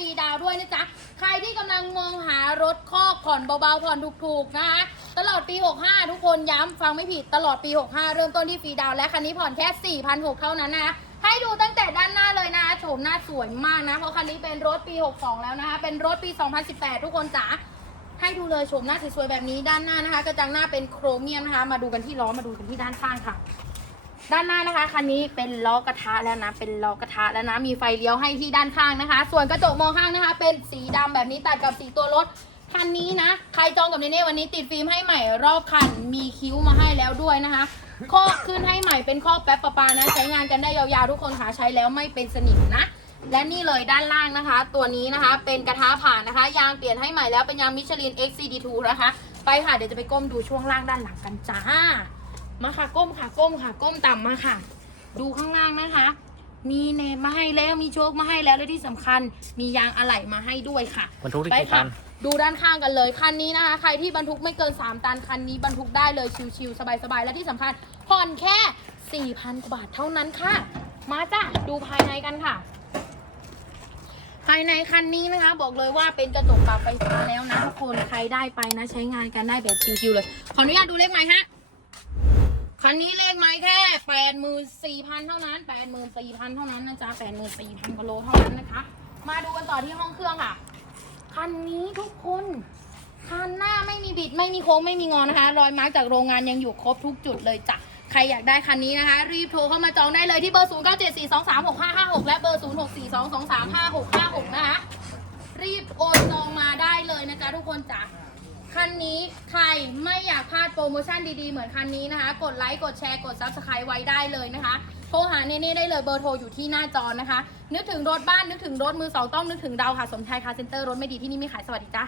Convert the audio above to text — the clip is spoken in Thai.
เลยเริ่มต้นที่ฟรีดาวด้วยนะจ๊ะ ใครที่กำลังมองหารถคอกผ่อนเบาๆผ่อนถูกๆนะคะ ตลอดปี 65 ทุกคนย้ำฟังไม่ผิดตลอดปี 65 เริ่มต้นที่ฟรีดาวและคันนี้ผ่อนแค่ 4,600 เท่านั้นนะคะให้ดูตั้งแต่ด้านหน้าเลยนะคะโฉมหน้าสวยมากนะ เพราะคันนี้เป็นรถปี 62 แล้วนะคะ เป็นรถปี 2018 ทุกคนจ๋า ให้ดูเลยโฉมหน้าสวยๆแบบนี้ด้านหน้านะคะ กระจังหน้าเป็นโครเมียมนะคะ มาดูกันที่ล้อ มาดูกันที่ด้านข้างค่ะ ด้านหน้านะคะคันนี้เป็นล้อกระทะแล้วนะ เป็นล้อกระทะแล้วนะ มีไฟเลี้ยวให้ที่ด้านข้างนะคะ ส่วนกระจกมองข้างนะคะ เป็นสีดำแบบนี้ตัดกับสีตัวรถคันนี้นะ ใครจองกับเนเน่วันนี้ติดฟิล์มให้ใหม่รอบคัน มีคิ้วมาให้แล้วด้วยนะคะข้อขึ้นให้ใหม่เป็นข้อแป๊บประปานะ ใช้งานกันได้ยาวๆทุกคนค่ะใช้แล้วไม่เป็นสนิมนะ และนี่เลยด้านล่างนะคะ ตัวนี้นะคะเป็นกระทะผ่านนะคะ ยางเปลี่ยนให้ใหม่แล้วเป็นยางมิชลิน XCD2 นะคะ ไปค่ะเดี๋ยวจะไปก้มดูช่วงล่างด้านหลังกันจ้า มาค่ะก้มค่ะก้มค่ะก้มต่ำมาค่ะ ดูข้างล่างนะคะ มีเนมมาให้แล้วมีโชคมาให้แล้วและที่สำคัญ มียางอะไหล่มาให้ด้วยค่ะบรรทุกได้ไปกี่ค่ะตันดูด้านข้างกันเลยคันนี้นะคะ ใครที่บรรทุกไม่เกิน 3 ตันคันนี้บรรทุกได้เลยชิวๆสบายๆและที่สำคัญผ่อนแค่ 4,000กว่าบาทเท่านั้นค่ะ มาจ้ะดูภายในกันค่ะ ภายในคันนี้นะคะ บอกเลยว่าเป็นกระจกปรับไฟฟ้าแล้วนะทุกคนใครได้ไปนะ ใช้งานกันได้แบบชิวๆเลย ขออนุญาตดูเลขไหมฮะ คันนี้เลขไม้แค่แปดหมื่นสี่พันเท่านั้นแปดหมื่นสี่พันเท่านั้นนะจ๊ะแปดหมื่นสี่พันกโลเท่านั้นนะคะ มาดูกันต่อที่ห้องเครื่องค่ะ คันนี้ทุกคนคันหน้าไม่มีบิดไม่มีโค้งไม่มีงอนะคะ รอยมาร์กจากโรงงานยังอยู่ครบทุกจุดเลยจ้ะใครอยากได้คันนี้นะคะ รีบโทรเข้ามาจองได้เลยที่เบอร์ 0 9 7 4 2 3 6 5 5 6 และเบอร์ 0 6 4 2 2 3 5 6 5 6 นะคะ รีบโอนจองมาได้เลยนะจ๊ะทุกคนจ้ะ คันนี้ใครไม่อยากพลาดโปรโมชั่นดีๆ เหมือนคันนี้นะคะ กดไลค์ กดแชร์ กด Subscribe ไว้ได้เลยนะคะ โทรหาเนเน่ได้เลยเบอร์โทรอยู่ที่หน้าจอนะคะ นึกถึงรถบ้าน นึกถึงรถมือสองต้องนึกถึงเราค่ะ สมชายคาเซ็นเตอร์รถไม่ดีที่นี่ไม่ขายสวัสดีจ้า